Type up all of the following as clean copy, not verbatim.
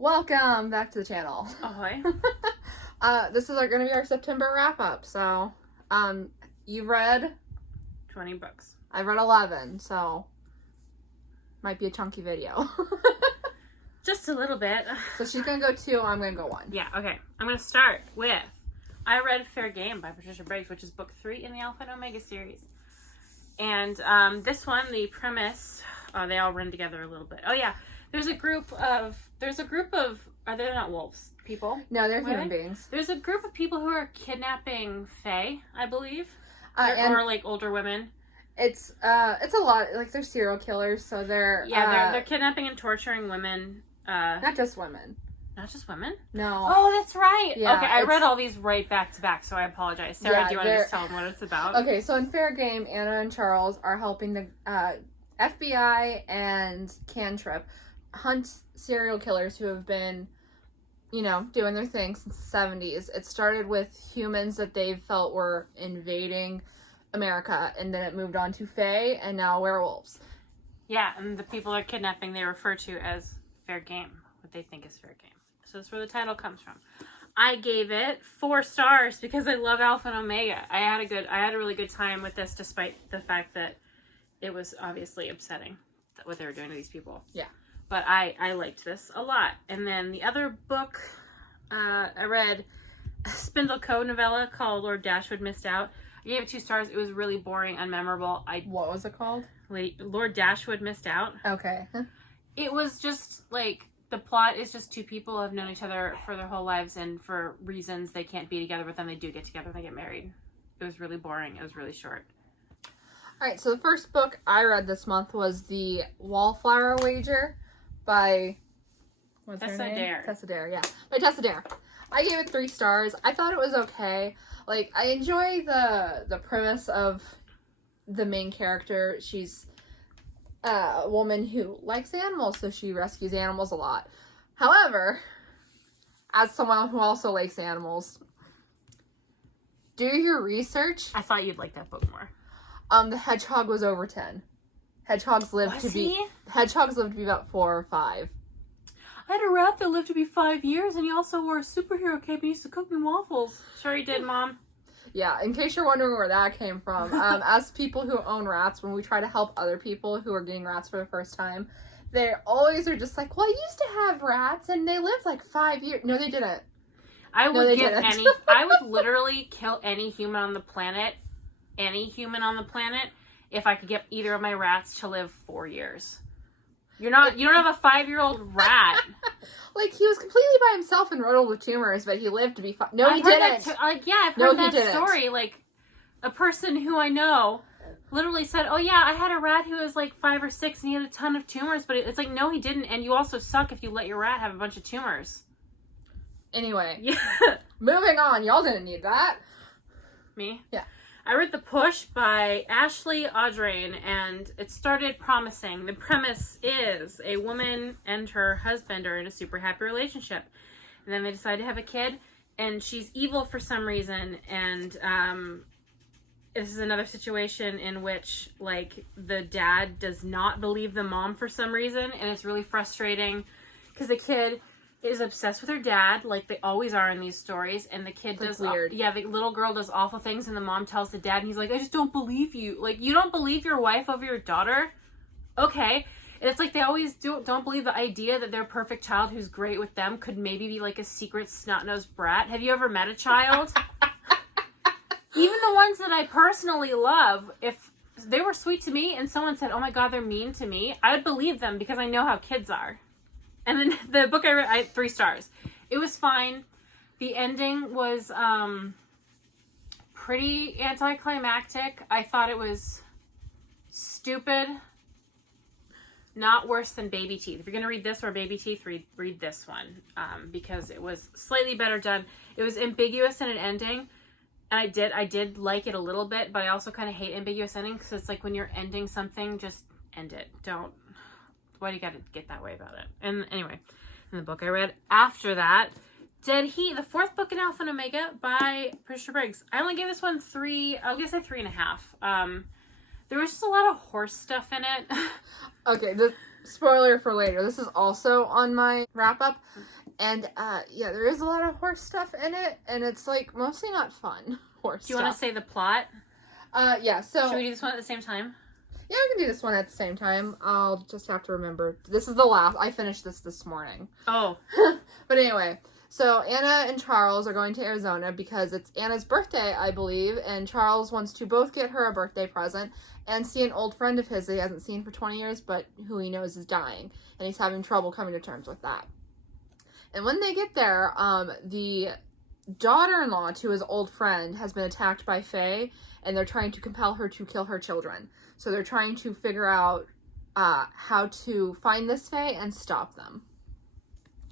Welcome back to the channel. Ahoy. This is going to be our September wrap-up. So, you've read 20 books. I've read 11, so might be a chunky video. Just a little bit. So she's going to go 2, I'm going to go 1. Yeah, okay. I'm going to start with I read Fair Game by Patricia Briggs, which is book 3 in the Alpha and Omega series. And this one, the premise, they all run together a little bit. Oh yeah, there's a group of, are they not wolves? People? No, they're human beings. There's a group of people who are kidnapping fae, I believe. Or like older women. It's a lot, like they're serial killers, so they're... Yeah, they're kidnapping and torturing women. Not just women. Not just women? No. Oh, that's right. Yeah, okay, I read all these right back to back, so I apologize. Sarah, do you want to just tell them what it's about? Okay, so in Fair Game, Anna and Charles are helping the FBI and Cantrip hunt serial killers who have been, doing their thing since the 70s. It started with humans that they felt were invading America, and then it moved on to fae, and now werewolves. Yeah, and the people they're kidnapping they refer to as Fair Game, what they think is fair game. So that's where the title comes from. I gave it 4 stars because I love Alpha and Omega. I had a really good time with this, despite the fact that it was obviously upsetting what they were doing to these people. Yeah. But I liked this a lot. And then the other book, I read a Spindle Code novella called Lord Dashwood Missed Out. I gave it 2 stars. It was really boring, unmemorable. What was it called? Lord Dashwood Missed Out. Okay. It was just like, the plot is just 2 people who have known each other for their whole lives, and for reasons they can't be together, but then they do get together and they get married. It was really boring. It was really short. Alright, so the first book I read this month was the Wallflower Wager by... What's her name? Dare. Tessa Dare, yeah. By Tessa Dare. I gave it 3 stars. I thought it was okay. Like, I enjoy the premise of the main character. She's a woman who likes animals, so she rescues animals a lot. However, as someone who also likes animals, do your research. I thought you'd like that book more. The hedgehog was over 10. Hedgehogs lived to be about 4 or 5. I had a rat that lived to be 5 years, and he also wore a superhero cape and used to cook me waffles. Sure he did, Mom. Yeah, in case you're wondering where that came from, as people who own rats, when we try to help other people who are getting rats for the first time, they always are just like, well, I used to have rats, and they lived like 5 years. No, they didn't. I would literally kill any human on the planet, if I could get either of my rats to live 4 years. You don't have a 5-year-old rat. Like, he was completely by himself and riddled with tumors, but he lived to be No, he didn't. I've heard that story. Like, a person who I know literally said, oh yeah, I had a rat who was like 5 or 6 and he had a ton of tumors, but it's like, no, he didn't. And you also suck if you let your rat have a bunch of tumors. Anyway. Yeah. Moving on. Y'all didn't need that. Me? Yeah. I read The Push by Ashley Audrain, and it started promising. The premise is a woman and her husband are in a super happy relationship. And then they decide to have a kid, and she's evil for some reason. And this is another situation in which, like, the dad does not believe the mom for some reason, and it's really doing because the kid is obsessed with her dad, like they always are in these stories, and the kid does weird. Yeah, the little girl does awful things, and the mom tells the dad, and he's like, I just don't believe you. Like, you don't believe your wife over your daughter? Okay. And it's like they always don't believe the idea that their perfect child who's great with them could maybe be like a secret snot-nosed brat. Have you ever met a child? Even the ones that I personally love, if they were sweet to me and someone said, oh my god, they're mean to me, I would believe them because I know how kids are. And then the book I read, I had 3 stars. It was fine. The ending was pretty anticlimactic. I thought it was stupid. Not worse than Baby Teeth. If you're going to read this or Baby Teeth, read this one. Because it was slightly better done. It was ambiguous in an ending. And I did like it a little bit, but I also kind of hate ambiguous endings. Because it's like when you're ending something, just end it. Don't. Why do you gotta get that way about it? And anyway, in the book I read after that, Dead Heat, the 4th book in Alpha and Omega by Patricia Briggs. I only gave this one 3, I guess 3.5. There was just a lot of horse stuff in it. Okay, spoiler for later. This is also on my wrap up. And yeah, there is a lot of horse stuff in it, and it's like mostly not fun horse stuff. Do you want to say the plot? Yeah, so should we do this one at the same time? Yeah, we can do this one at the same time. I'll just have to remember. This is the last. I finished this morning. Oh. But anyway, so Anna and Charles are going to Arizona because it's Anna's birthday, I believe, and Charles wants to both get her a birthday present and see an old friend of his that he hasn't seen for 20 years, but who he knows is dying, and he's having trouble coming to terms with that. And when they get there, the daughter-in-law to his old friend has been attacked by Fae, and they're trying to compel her to kill her children. So they're trying to figure out how to find this Fae and stop them.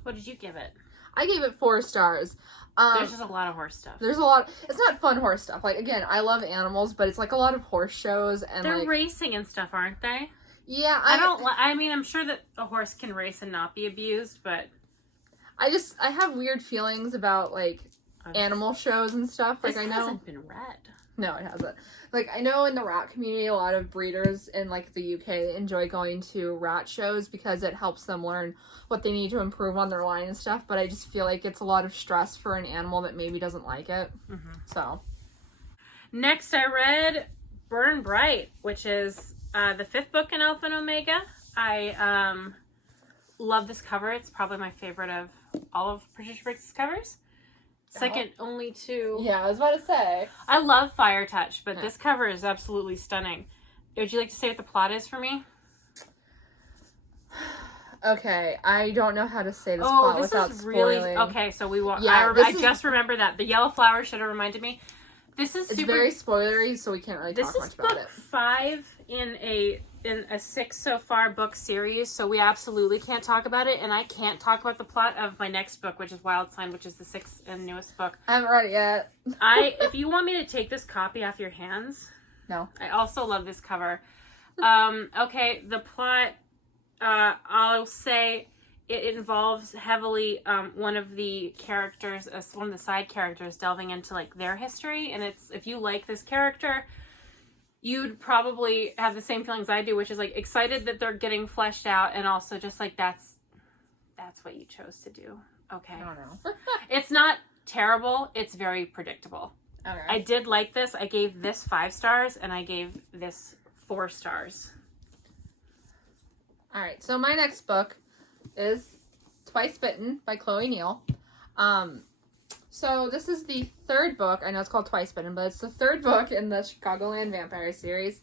What did you give it? I gave it 4 stars. There's just a lot of horse stuff. There's a lot. It's not fun horse stuff. Like, again, I love animals, but it's like a lot of horse shows and they're like racing and stuff, aren't they? Yeah, I mean, I'm sure that a horse can race and not be abused, but I have weird feelings about like animal shows and stuff. Like, this I know hasn't been read. No, it hasn't. Like, I know in the rat community, a lot of breeders in, like, the UK enjoy going to rat shows because it helps them learn what they need to improve on their line and stuff, but I just feel like it's a lot of stress for an animal that maybe doesn't like it. Mm-hmm. So. Next, I read Burn Bright, which is the 5th book in Alpha and Omega. I love this cover. It's probably my favorite of all of Patricia Briggs' covers. Second only to... Yeah, I was about to say. I love Fire Touch, but this cover is absolutely stunning. Would you like to say what the plot is for me? Okay, I don't know how to say this plot without spoiling. Really... Okay, so we won't... Yeah, I just remember that. The yellow flower should have reminded me. It's very spoilery, so we can't really talk much about it. This is book 5 in a 6 so far book series, so we absolutely can't talk about it, and I can't talk about the plot of my next book, which is Wild Sign, which is the 6th and newest book. I haven't read it yet. If you want me to take this copy off your hands... No. I also love this cover. Okay, the plot, I'll say... It involves heavily one of the characters, one of the side characters, delving into like their history. And it's, if you like this character, you'd probably have the same feelings I do, which is like excited that they're getting fleshed out, and also just like that's what you chose to do. Okay. I don't know. It's not terrible. It's very predictable. Okay. I did like this. I gave this 5 stars, and I gave this 4 stars. All right. So my next book is Twice Bitten by Chloe Neal. So this is the 3rd book. I know it's called Twice Bitten, but it's the 3rd book in the Chicagoland Vampire series.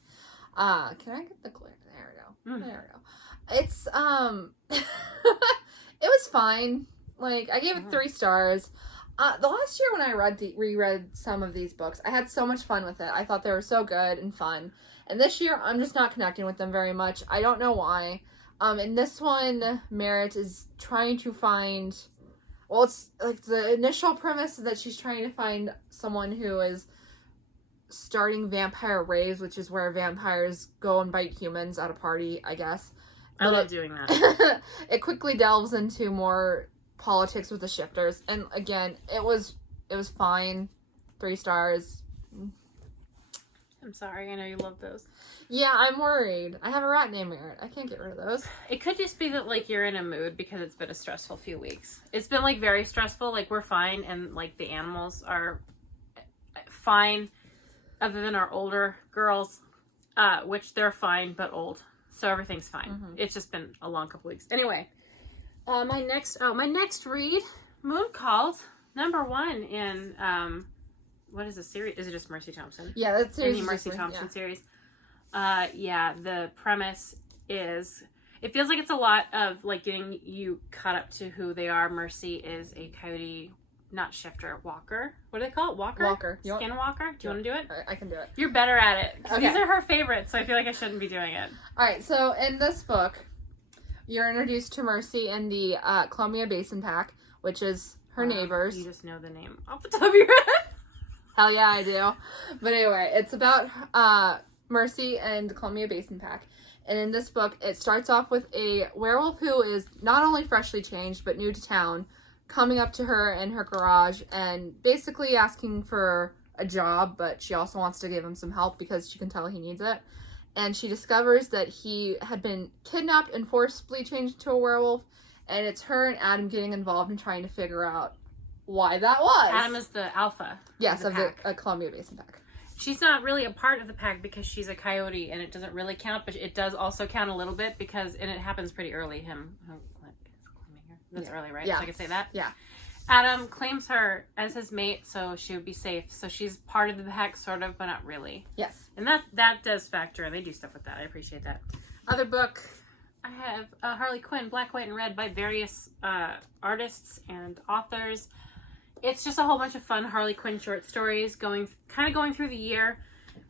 Can I get the glare? There we go. There we go. It's it was fine. Like, I gave it 3 stars. The last year when I reread some of these books, I had so much fun with it. I thought they were so good and fun. And this year, I'm just not connecting with them very much. I don't know why. In this one, Merritt is trying to find... Well, it's like the initial premise is that she's trying to find someone who is starting vampire raves, which is where vampires go and bite humans at a party, I guess. I love doing that. It quickly delves into more politics with the shifters. And again, it was fine. 3 stars. I'm sorry, I know you love those. Yeah, I'm worried. I have a rat named Merritt. I can't get rid of those. It could just be that, like, you're in a mood because it's been a stressful few weeks. It's been, like, very stressful. Like, we're fine, and, like, the animals are fine, other than our older girls, which they're fine, but old. So everything's fine. Mm-hmm. It's just been a long couple weeks. Anyway, my next read, Moon Called, #1 in, what is the series? Is it just Mercy Thompson? Yeah, that's series. The Mercy Thompson series. The premise is, it feels like it's a lot of, like, getting you caught up to who they are. Mercy is a coyote, not shifter, walker. What do they call it? Walker? Walker. Skinwalker? Do you want to do it? I can do it. You're better at it. Okay. These are her favorites, so I feel like I shouldn't be doing it. Alright, so in this book, you're introduced to Mercy and the Columbia Basin Pack, which is her neighbors. You just know the name off the top of your head. Hell yeah, I do. But anyway, it's about Mercy and the Columbia Basin Pack. And in this book, it starts off with a werewolf who is not only freshly changed, but new to town, coming up to her in her garage and basically asking for a job, but she also wants to give him some help because she can tell he needs it. and she discovers that he had been kidnapped and forcibly changed into a werewolf, and it's her and Adam getting involved in trying to figure out why that was. Adam is the alpha. Yes, of the Columbia Basin pack. She's not really a part of the pack because she's a coyote, and it doesn't really count, but it does also count a little bit because, and it happens pretty early. That's early, right? Yeah. So I can say that? Yeah. Adam claims her as his mate, so she would be safe. So she's part of the pack, sort of, but not really. Yes. And that does factor in. They do stuff with that. I appreciate that. Other book. I have Harley Quinn, Black, White, and Red by various artists and authors. It's just a whole bunch of fun Harley Quinn short stories going through the year.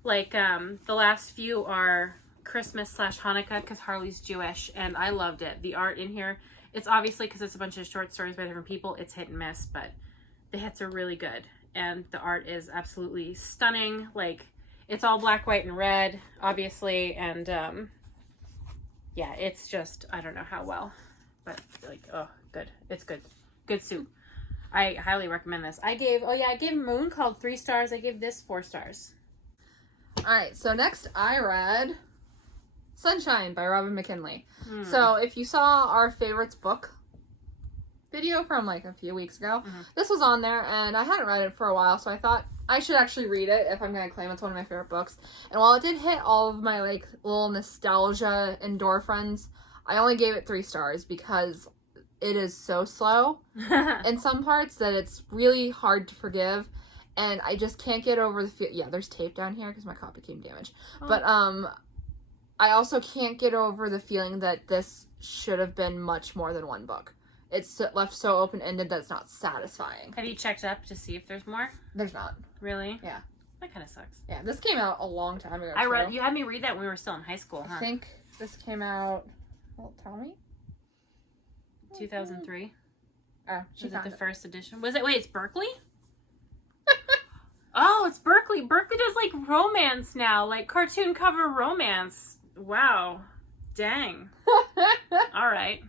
Like, the last few are Christmas/Hanukkah because Harley's Jewish, and I loved it. The art in here, it's obviously because it's a bunch of short stories by different people, it's hit and miss, but the hits are really good. And the art is absolutely stunning. Like, it's all black, white, and red, obviously, and yeah, it's just, I don't know how well, but like, oh, good. It's good. Good soup. I highly recommend this. I gave Moon called 3 stars. I gave this 4 stars. All right, so next I read Sunshine by Robin McKinley. So if you saw our favorites book video from like a few weeks ago, this was on there, and I hadn't read it for a while, so I thought I should actually read it if I'm going to claim it's one of my favorite books. And while it did hit all of my like little nostalgia endorphins, I only gave it 3 stars because it is so slow in some parts that it's really hard to forgive, and I just can't get over the yeah, there's tape down here because my copy came damaged. But I also can't get over the feeling that this should have been much more than one book. It's left so open-ended that it's not satisfying. Have you checked up to see if there's more? There's not. Really? Yeah. That kind of sucks. Yeah, this came out a long time ago. I read. You had me read that when we were still in high school, huh? I think this came out. Well, tell me. 2003. Oh, Was it the first edition? Was it? Wait, it's Berkeley? Oh, it's Berkeley. Berkeley does like romance now, like cartoon cover romance. Wow. Dang. All right.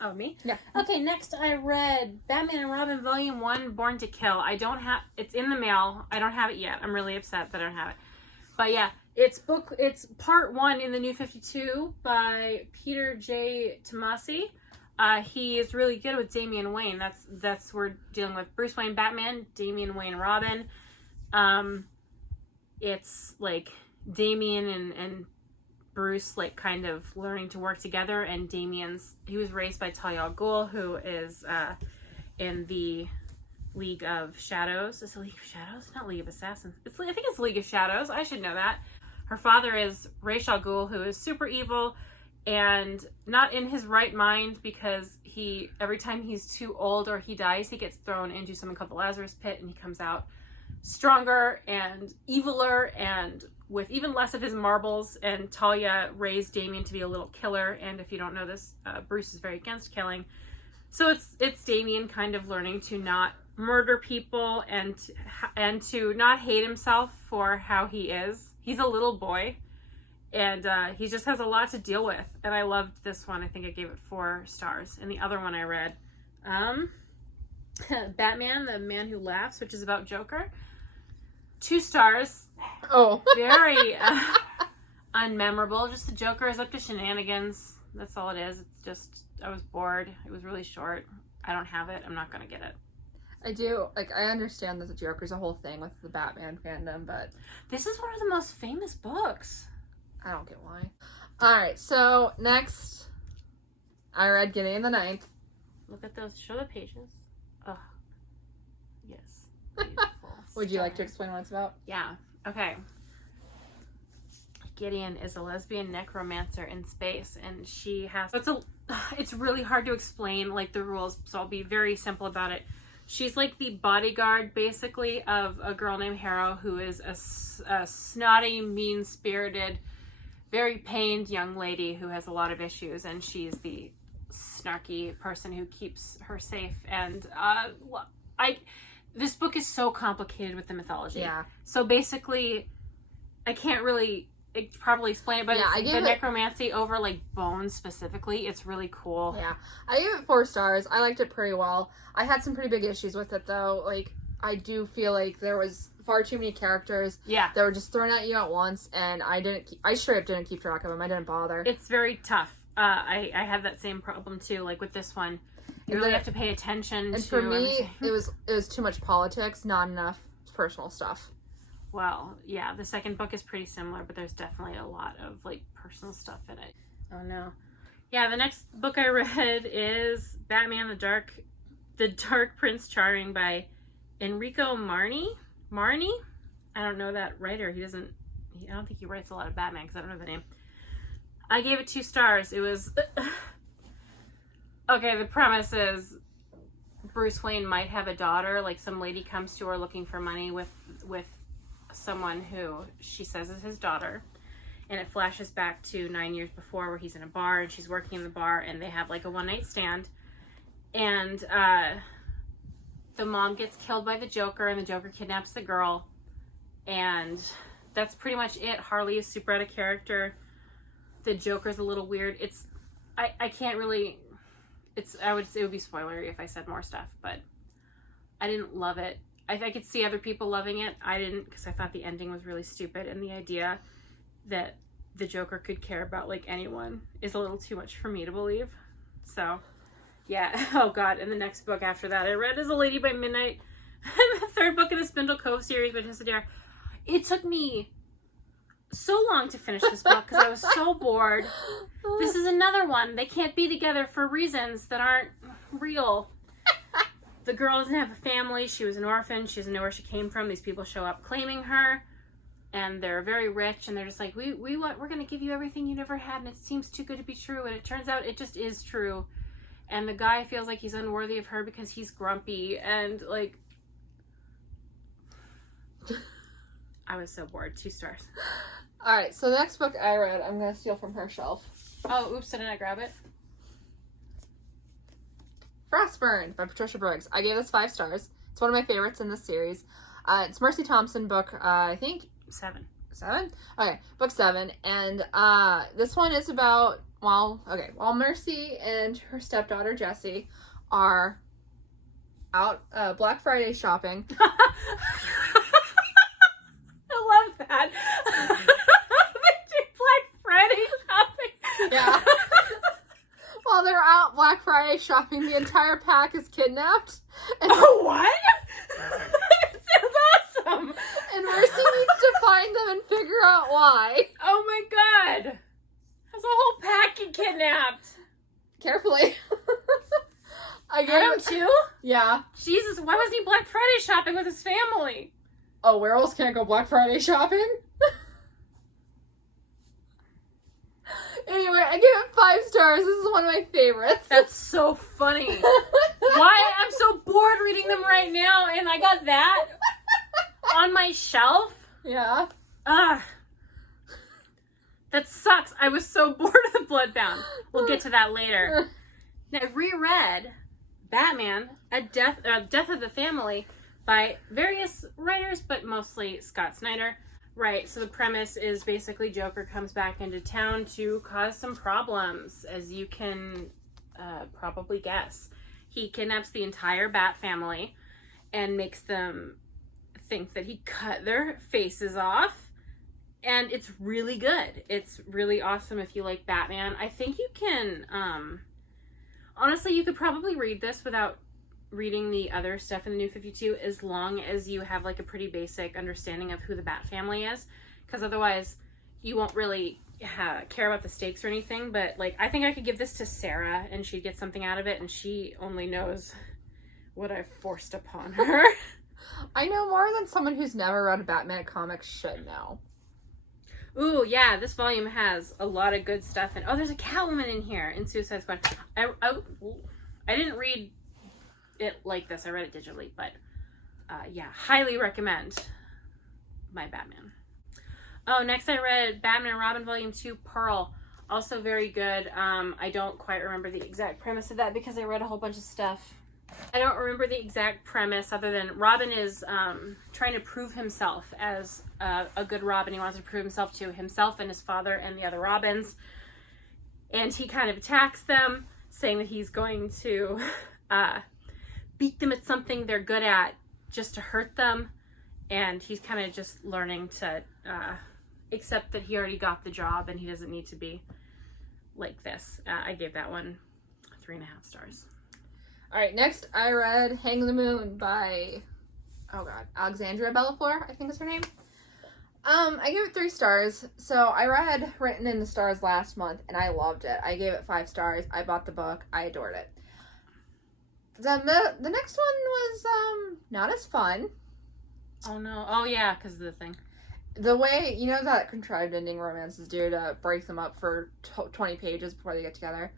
Oh, me? Yeah. Okay, next I read Batman and Robin Volume 1, Born to Kill. I don't have... It's in the mail. I don't have it yet. I'm really upset that I don't have it. But yeah, it's part 1 in the New 52 by Peter J. Tomasi. He is really good with Damian Wayne. That's we're dealing with Bruce Wayne Batman, Damian Wayne Robin. It's like Damian and Bruce like kind of learning to work together, and he was raised by Talia al Ghul, who is in the League of Shadows. Is it League of Shadows? Not League of Assassins. I think it's League of Shadows. I should know that. Her father is Ra's al Ghul, who is super evil and not in his right mind because every time he's too old or he dies, he gets thrown into something called the Lazarus Pit, and he comes out stronger and eviler and with even less of his marbles. And Talia raised Damian to be a little killer, and if you don't know this, Bruce is very against killing. So it's Damian kind of learning to not murder people and to not hate himself for how he is. He's a little boy, and he just has a lot to deal with. And I loved this one. I think I gave it 4 stars. And the other one I read, Batman, the Man Who Laughs, which is about Joker. 2 stars. Oh. Very unmemorable. Just the Joker is up to shenanigans. That's all it is. It's just, I was bored. It was really short. I don't have it. I'm not going to get it. I do, like, I understand that the Joker's a whole thing with the Batman fandom, but... This is one of the most famous books. I don't get why. Alright, so next, I read Gideon the Ninth. Look at those. Show the pages. Oh. Yes. Beautiful. Would you like to explain what it's about? Yeah. Okay. Gideon is a lesbian necromancer in space, and she has... It's really hard to explain, like, the rules, so I'll be very simple about it. She's like the bodyguard, basically, of a girl named Harrow, who is a snotty, mean-spirited, very pained young lady who has a lot of issues, and she's the snarky person who keeps her safe. And this book is so complicated with the mythology. Yeah. So basically, I can't really probably explain it, but yeah, it's the necromancy over like bones specifically. It's really cool. Yeah. I gave it 4 stars. I liked it pretty well. I had some pretty big issues with it though. Like, I do feel like there was far too many characters that were just thrown at you at once, and I straight up didn't keep track of them. I didn't bother. It's very tough. I had that same problem too, like with this one. You really have to pay attention and to for me, everything. it was too much politics, not enough personal stuff. Well, yeah, the second book is pretty similar, but there's definitely a lot of, like, personal stuff in it. Oh, no. Yeah, the next book I read is Batman the Dark Prince Charming by Enrico Marni? I don't know that writer. I don't think he writes a lot of Batman, because I don't know the name. I gave it 2 stars. It was... Okay, the premise is Bruce Wayne might have a daughter. Like, some lady comes to her looking for money with someone who she says is his daughter, and it flashes back to 9 years before, where he's in a bar and she's working in the bar, and they have like a one-night stand, and the mom gets killed by the Joker, and the Joker kidnaps the girl, and that's pretty much it. Harley is super out of character. The Joker's a little weird. I can't really, I would say it would be spoilery if I said more stuff, but I didn't love it. I could see other people loving it. I didn't, because I thought the ending was really stupid, and the idea that the Joker could care about, like, anyone is a little too much for me to believe. So, yeah. Oh, God. And the next book after that I read is A Lady by Midnight, the 3rd book in the Spindle Code series by Tessa Dare. It took me so long to finish this book because I was so bored. This is another one. They can't be together for reasons that aren't real. The girl doesn't have a family. She was an orphan. She doesn't know where she came from. These people show up claiming her, and they're very rich, and they're just like, we're going to give you everything you never had, and it seems too good to be true, and it turns out it just is true. And the guy feels like he's unworthy of her because he's grumpy, and, like, I was so bored. 2 stars. Alright, so the next book I read, I'm going to steal from her shelf. Oh, oops, didn't I grab it? Frostburn by Patricia Briggs. I gave this 5 stars. It's one of my favorites in this series. It's Mercy Thompson book, I think... 7. 7? Okay, book 7. And this one is about, while Mercy and her stepdaughter Jessie are out Black Friday shopping. I love that. They do Black Friday shopping. Yeah. While they're out Black Friday shopping, the entire pack is kidnapped. And what? That sounds awesome. And Mercy needs to find them and figure out why. Oh my god. There's a whole pack kidnapped. Carefully. I gave Adam too? Yeah. Jesus, why wasn't he Black Friday shopping with his family? Oh, werewolves can't go Black Friday shopping? Anyway, I gave it 5 stars. This is one of my favorites. That's so funny. Why? I'm so bored reading them right now, and I got that on my shelf? Yeah. Ugh. That sucks. I was so bored of Bloodbound. We'll get to that later. Now, I reread Batman, Death of the Family by various writers, but mostly Scott Snyder. Right, so the premise is basically Joker comes back into town to cause some problems, as you can probably guess. He kidnaps the entire Bat family and makes them think that he cut their faces off, and it's really good. It's really awesome if you like Batman. I think you can, honestly, you could probably read this without reading the other stuff in the New 52 as long as you have like a pretty basic understanding of who the Bat family is, because otherwise you won't really care about the stakes or anything. But like, I think I could give this to Sarah and she'd get something out of it, and she only knows what I've forced upon her. I know more than someone who's never read a Batman comic should know. Ooh, yeah, this volume has a lot of good stuff. And oh, there's a Catwoman in here in Suicide Squad. I didn't read it like this. I read it digitally, but yeah, highly recommend my Batman. Oh, next I read Batman and Robin Volume 2, Pearl. Also very good. I don't quite remember the exact premise of that because I read a whole bunch of stuff. I don't remember the exact premise other than Robin is trying to prove himself as a good Robin. He wants to prove himself to himself and his father and the other Robins. And he kind of attacks them, saying that he's going to beat them at something they're good at just to hurt them, and he's kind of just learning to accept that he already got the job and he doesn't need to be like this. I gave that one 3.5 stars. All right, next I read Hang the Moon by, Alexandria Bellafour, I think is her name. I gave it 3 stars. So I read Written in the Stars last month, and I loved it. I gave it 5 stars. I bought the book. I adored it. The next one was not as fun. Oh no! Oh yeah, because of the thing. The way, you know that contrived ending romances do to break them up for 20 pages before they get together?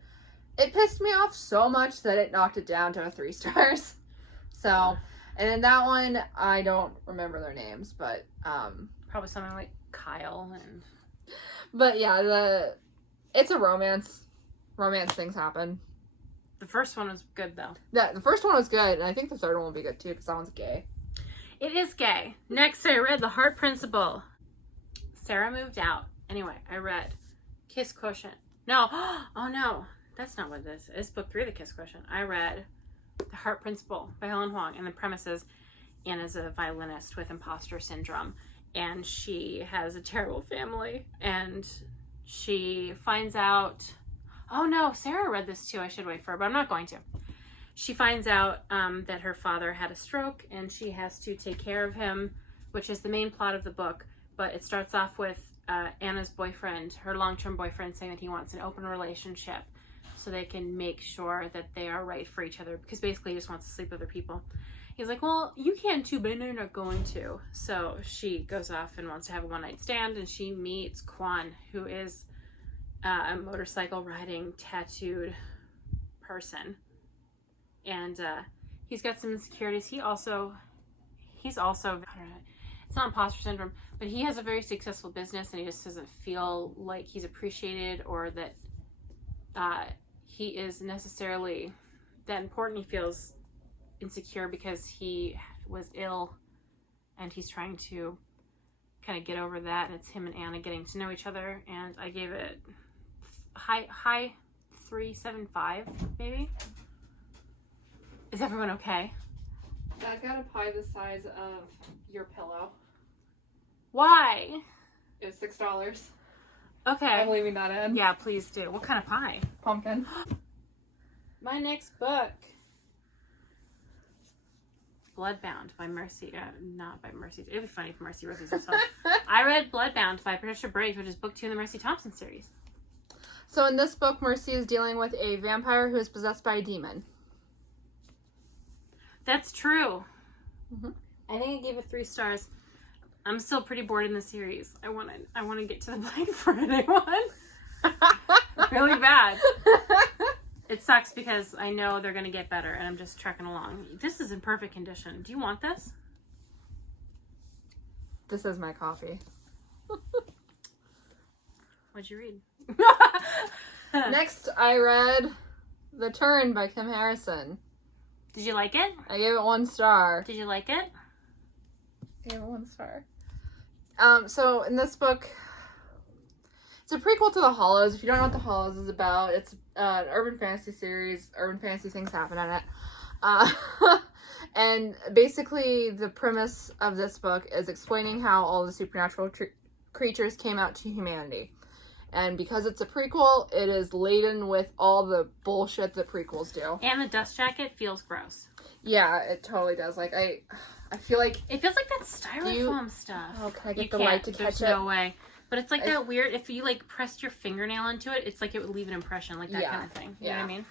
It pissed me off so much that it knocked it down to 3 stars. So, and in that one, I don't remember their names, but probably something like Kyle and. But yeah, it's a romance. Romance things happen. The first one was good though. Yeah, the first one was good, and I think the third one will be good too because that one's gay. It is gay. Next, I read The Heart Principle. Sarah moved out. Anyway, I read Kiss Quotient. No, oh no, that's not what it is. It's book 3 of the Kiss Quotient. I read The Heart Principle by Helen Huang, and the premise is Anna's a violinist with imposter syndrome, and she has a terrible family, and she finds out. Oh no, Sarah read this too. I should wait for her, but I'm not going to. She finds out that her father had a stroke and she has to take care of him, which is the main plot of the book. But it starts off with Anna's boyfriend, her long-term boyfriend, saying that he wants an open relationship so they can make sure that they are right for each other, because basically he just wants to sleep with other people. He's like, well, you can too, but you're not going to. So she goes off and wants to have a one-night stand, and she meets Kwan, who is a motorcycle riding tattooed person. And he's got some insecurities. He's also, I don't know, it's not imposter syndrome, but he has a very successful business and he just doesn't feel like he's appreciated or that he is necessarily that important. He feels insecure because he was ill and he's trying to kind of get over that, and it's him and Anna getting to know each other, and I gave it high 3.75 maybe. Is everyone okay? I got a pie the size of your pillow. Why? It was $6. Okay. I'm leaving that in. Yeah, please do. What kind of pie? Pumpkin. My next book. Bloodbound by Mercy. Not by Mercy. It'd be funny if Mercy wrote these herself. I read Bloodbound by Patricia Briggs, which is book 2 in the Mercy Thompson series. So in this book, Mercy is dealing with a vampire who is possessed by a demon. That's true. Mm-hmm. I think I gave it 3 stars. I'm still pretty bored in the series. I want to get to the Black Friday one. Really bad. It sucks because I know they're going to get better and I'm just trekking along. This is in perfect condition. Do you want this? This is my coffee. What'd you read? Next, I read The Turn by Kim Harrison. Did you like it? I gave it 1 star. Did you like it? I gave it 1 star. So in this book, it's a prequel to The Hollows. If you don't know what The Hollows is about, it's an urban fantasy series. Urban fantasy things happen in it. And basically the premise of this book is explaining how all the supernatural creatures came out to humanity. And because it's a prequel, it is laden with all the bullshit that prequels do. And the dust jacket feels gross. Yeah, it totally does. Like, I feel like... It feels like that styrofoam stuff. Oh, can I get the light to catch it? There's no way. But it's like that weird, if you like pressed your fingernail into it, it's like it would leave an impression, like that kind of thing. You know what I mean?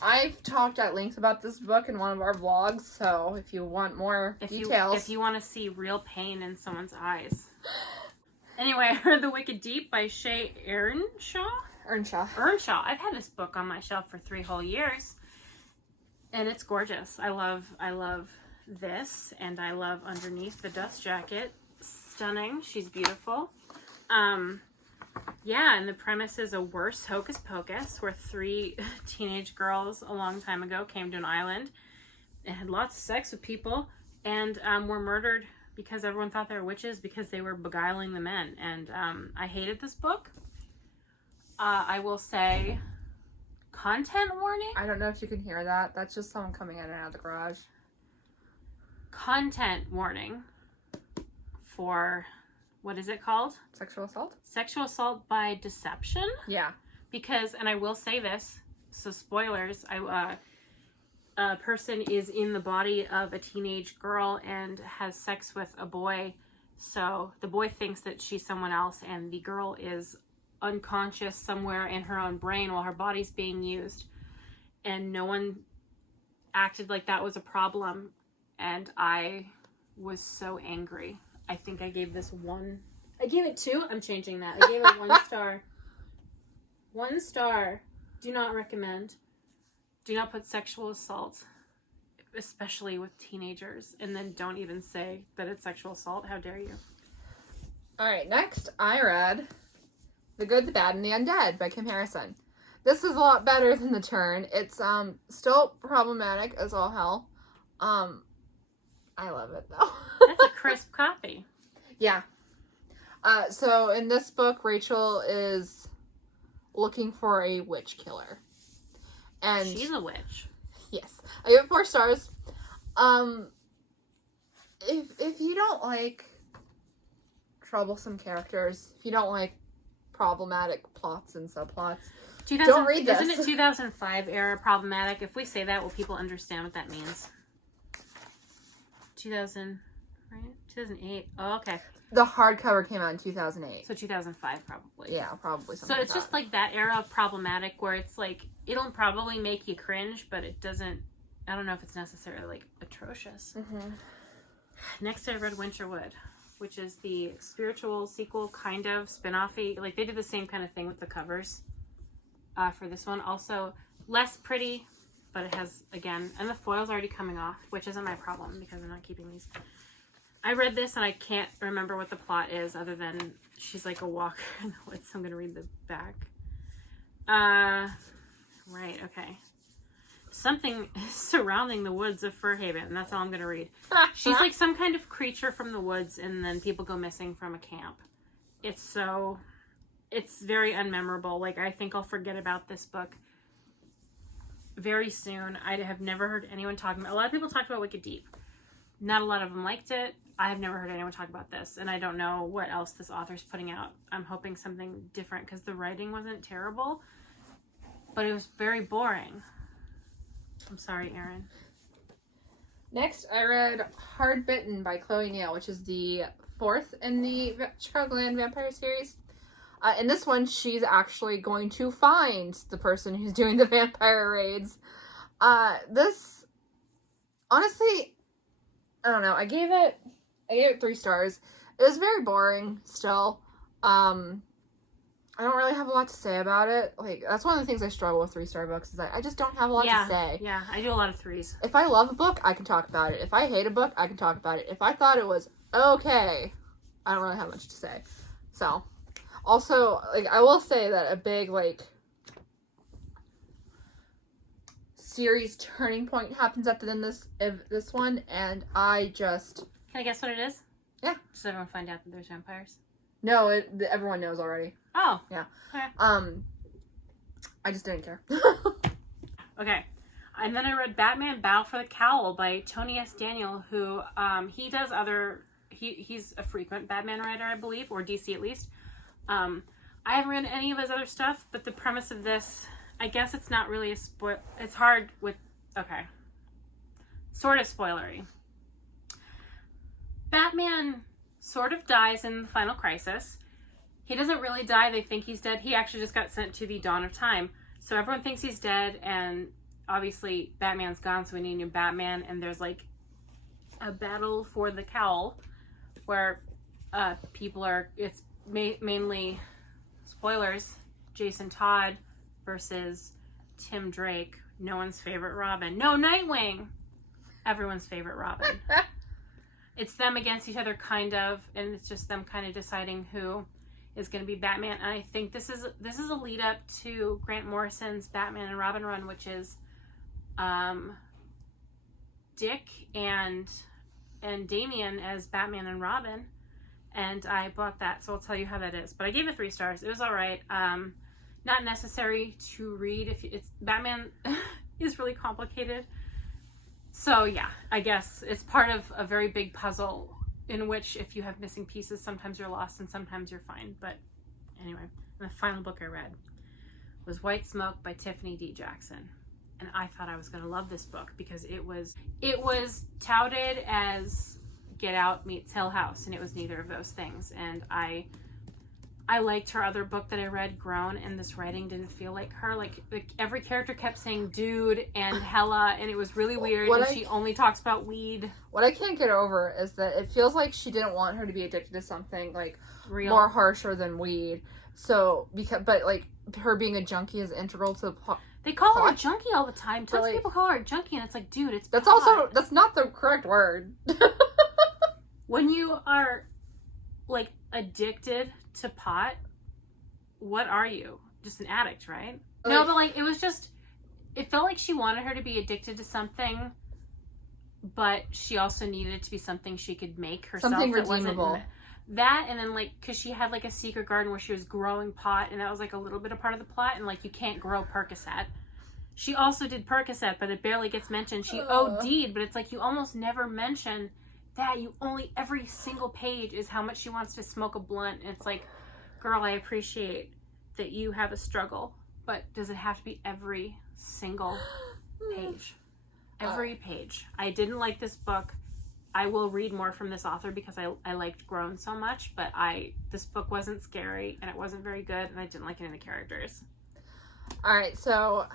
I've talked at length about this book in one of our vlogs, so if you want more details... If you want to see real pain in someone's eyes. Anyway, I read The Wicked Deep by Shay Earnshaw. I've had this book on my shelf for 3 whole years. And it's gorgeous. I love this, and I love underneath the dust jacket. Stunning. She's beautiful. Yeah, and the premise is a worse hocus pocus where 3 teenage girls a long time ago came to an island and had lots of sex with people and were murdered because everyone thought they were witches because they were beguiling the men. And I hated this book. I will say, content warning? I don't know if you can hear that. That's just someone coming in and out of the garage. content warning for, what is it called? Sexual assault? Sexual assault by deception. Yeah. Because, and I will say this, so spoilers, a person is in the body of a teenage girl and has sex with a boy. So the boy thinks that she's someone else, and the girl is unconscious somewhere in her own brain while her body's being used. And no one acted like that was a problem. And I was so angry. I think I gave this one. I gave it 2. I'm changing that. I gave it 1 star. 1 star. Do not recommend. Do not put sexual assault, especially with teenagers, and then don't even say that it's sexual assault. How dare you? All right, next I read The Good, the Bad, and the Undead by Kim Harrison. This is a lot better than The Turn. It's still problematic as all hell. I love it though. That's a crisp copy. Yeah. So in this book, Rachel is looking for a witch killer. And she's a witch. Yes. I give it 4 stars. If you don't like troublesome characters, if you don't like problematic plots and subplots, don't read this. Isn't it 2005 era problematic? If we say that, will people understand what that means? 2000, right? 2008. Oh, okay. The hardcover came out in 2008. So 2005 probably. Yeah, probably something So it's like just like that era of problematic where it's like, it'll probably make you cringe, but it doesn't, I don't know if it's necessarily like atrocious. Mm-hmm. Next I read Winterwood, which is the spiritual sequel, kind of spin-offy. Like they did the same kind of thing with the covers for this one. Also less pretty, but it has, again, and the foil's already coming off, which isn't my problem because I'm not keeping these. I read this and I can't remember what the plot is other than she's like a walker in the woods. So I'm going to read the back. Right, okay. Something surrounding the woods of Furhaven. And that's all I'm going to read. She's like some kind of creature from the woods and then people go missing from a camp. It's very unmemorable. Like, I think I'll forget about this book very soon. I have never heard anyone talking about. A lot of people talked about Wicked Deep. Not a lot of them liked it. I have never heard anyone talk about this, and I don't know what else this author's putting out. I'm hoping something different because the writing wasn't terrible, but it was very boring. I'm sorry, Erin. Next, I read Hard Bitten by Chloe Neal, which is the 4th in the Chicagoland Vampire series. In this one, she's actually going to find the person who's doing the vampire raids. This, honestly, I don't know. I gave it 3 stars. It was very boring still. I don't really have a lot to say about it. Like, that's one of the things I struggle with 3-star books is I just don't have a lot to say. Yeah, I do a lot of 3s. If I love a book, I can talk about it. If I hate a book, I can talk about it. If I thought it was okay, I don't really have much to say. So, also, like, I will say that a big, like, series turning point happens at the end of this one, and I just... Can I guess what it is? Yeah. Does everyone find out that there's vampires? No, everyone knows already. Oh. Yeah. Okay. I just didn't care. Okay. And then I read Batman Battle for the Cowl by Tony S. Daniel, who, he does he's a frequent Batman writer, I believe, or DC at least. I haven't read any of his other stuff, but the premise of this, I guess it's not really a spoil. It's hard with, okay. Sort of spoilery. Batman sort of dies in the Final Crisis. He doesn't really die. They think he's dead. He actually just got sent to the Dawn of Time. So everyone thinks he's dead, and obviously Batman's gone, so we need a new Batman, and there's like a battle for the cowl where people are, it's mainly, spoilers, Jason Todd versus Tim Drake, no one's favorite Robin. No, Nightwing! Everyone's favorite Robin. It's them against each other, kind of, and it's just them kind of deciding who is going to be Batman. And I think this is a lead up to Grant Morrison's Batman and Robin run, which is Dick and Damian as Batman and Robin. And I bought that, so I'll tell you how that is. But I gave it 3 stars. It was all right. Not necessary to read. If it's Batman is really complicated. So yeah, I guess it's part of a very big puzzle in which if you have missing pieces, sometimes you're lost and sometimes you're fine. But anyway, and the final book I read was White Smoke by Tiffany D. Jackson. And I thought I was going to love this book because it was touted as Get Out meets Hill House, and it was neither of those things. And I liked her other book that I read, Grown, and this writing didn't feel like her. Like every character kept saying dude and hella, and it was really weird. She only talks about weed. What I can't get over is that it feels like she didn't want her to be addicted to something like Real. More harsher than weed. So but like her being a junkie is integral to the plot. They call her a junkie all the time. Tons of people call her a junkie, and it's like, dude, it's that's pot. That's not the correct word. When you are like addicted to pot, what are you? Just an addict, right? Like, no, but like it felt like she wanted her to be addicted to something, but she also needed it to be something she could make herself. Something that redeemable. Wasn't that, and then like because she had like a secret garden where she was growing pot, and that was like a little bit of part of the plot, and like you can't grow Percocet. She also did Percocet, but it barely gets mentioned. She OD'd, but it's like you almost never mention that. You only, every single page is how much she wants to smoke a blunt, and it's like, girl, I appreciate that you have a struggle, but does it have to be every single page? Every page. I didn't like this book. I will read more from this author because I liked Grown so much, but this book wasn't scary, and it wasn't very good, and I didn't like any of the characters. Alright, so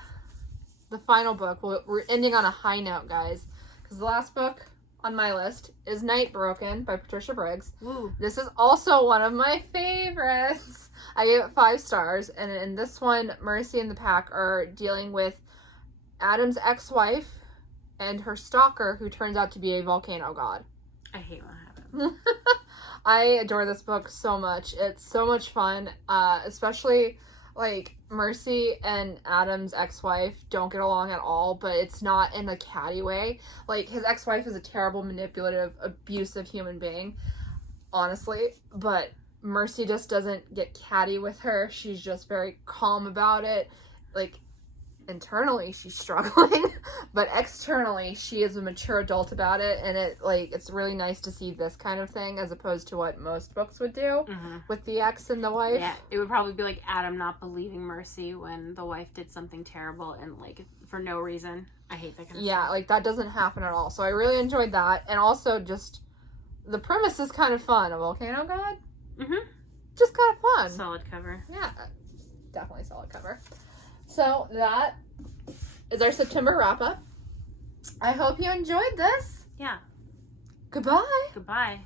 the final book, we're ending on a high note, guys, because the last book on my list is Night Broken by Patricia Briggs. Ooh. This is also one of my favorites. I gave it 5 stars, and in this one, Mercy and the pack are dealing with Adam's ex-wife and her stalker, who turns out to be a volcano god. I hate when that happens. I adore this book so much. It's so much fun, especially like Mercy and Adam's ex-wife don't get along at all, but it's not in a catty way. Like, his ex-wife is a terrible, manipulative, abusive human being, honestly, but Mercy just doesn't get catty with her. She's just very calm about it. Like, internally she's struggling, but externally she is a mature adult about it, and it's really nice to see this kind of thing as opposed to what most books would do with the ex and the wife. Yeah, it would probably be like Adam not believing Mercy when the wife did something terrible and like for no reason. I hate that kind of stuff. Yeah, like that doesn't happen at all. So I really enjoyed that, and also just the premise is kind of fun. A volcano god? Just kind of fun. Solid cover. Yeah, definitely solid cover. So that is our September wrap-up. I hope you enjoyed this. Yeah. Goodbye. Goodbye.